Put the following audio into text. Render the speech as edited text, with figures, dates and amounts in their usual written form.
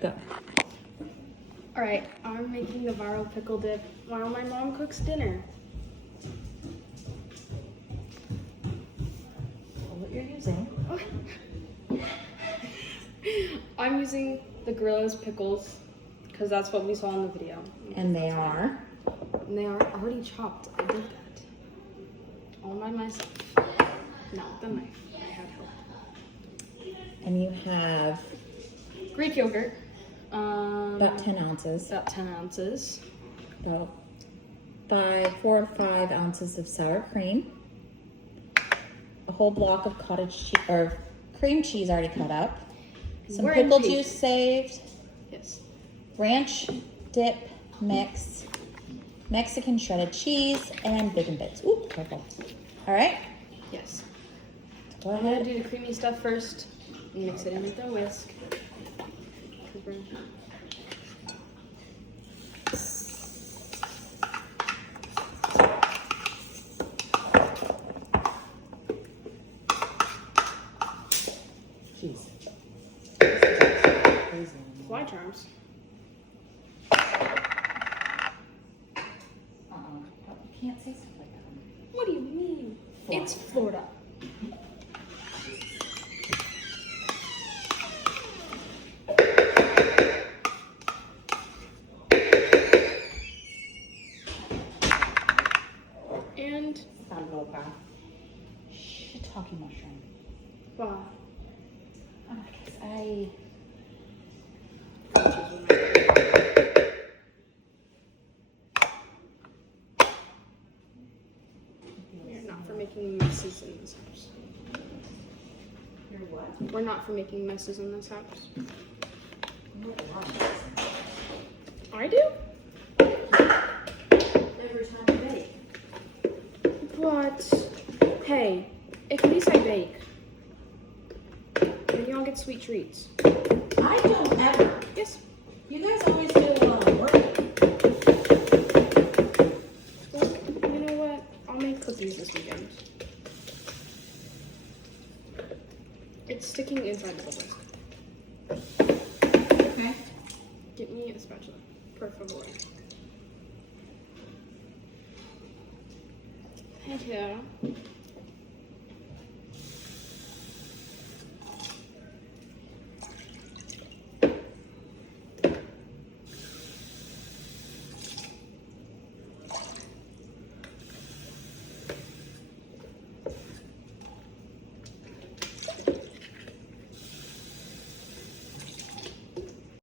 go. All right, I'm making the viral pickle dip while my mom cooks dinner. What you're using? I'm using the Gorilla's pickles because that's what we saw in the video. And they are? And they are already chopped. I did that all by myself. No, the knife. I had help. And you have Greek yogurt. about 10 ounces. About 10 ounces. About 4 or 5 ounces of sour cream. A whole block of cottage cheese or cream cheese already cut up. Some pickle juice saved. Yes. Ranch dip mix. Mexican shredded cheese and bacon bits. Ooh, careful. All right. Yes. Go I'm gonna ahead. do the creamy stuff first. Mix it in with a whisk. Jeez. Fly charms. You can't say stuff like that. What do you mean? It's Florida. And Shiitake mushroom. wow. Oh, I guess I. We're not for making messes in this house. You're what? We're not for making messes in this house. I do? Every time you bake. But, hey, at least I bake. And you all get sweet treats. I don't ever. Yes. You guys always do it while I'm working. Well, you know what? I'll make cookies this weekend. It's sticking inside the whisk. Okay. Get me a spatula, per favor. Thank you.